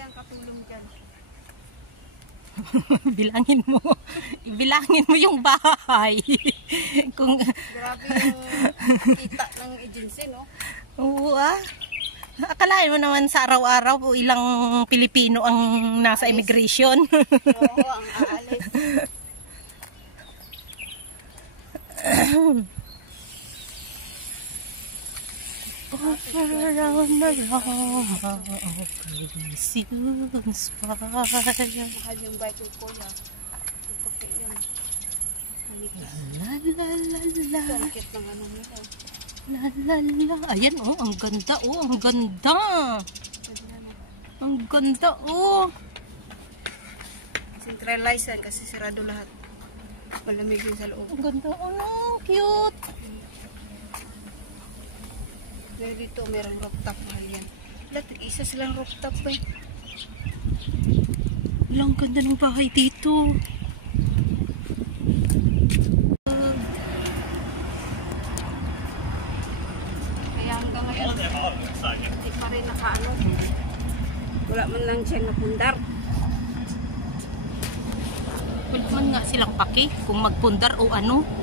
kayang katulong dyan? Bilangin mo yung bahay. Kung grabe yung kita ng agency, no? oo akalain mo naman sa araw-araw ilang Pilipino ang nasa immigration. Oo, ang aalis. Around the mahal yung bike ko kuya. Ito yun. la Sakit ng ano nila. la ayan ang ganda ang ganda. Ang ganda Centralizer kasi sirado lahat. Malamig yung sa loob. Ang ganda cute. Pero dito merong rooftop, mahal yan. Isa silang rooftop eh. Ang ganda ng bahay dito. Kaya hanggang ngayon, hindi pa rin nakaano. Wala man lang siya napundar. Wala man nga silang paki kung magpundar o ano.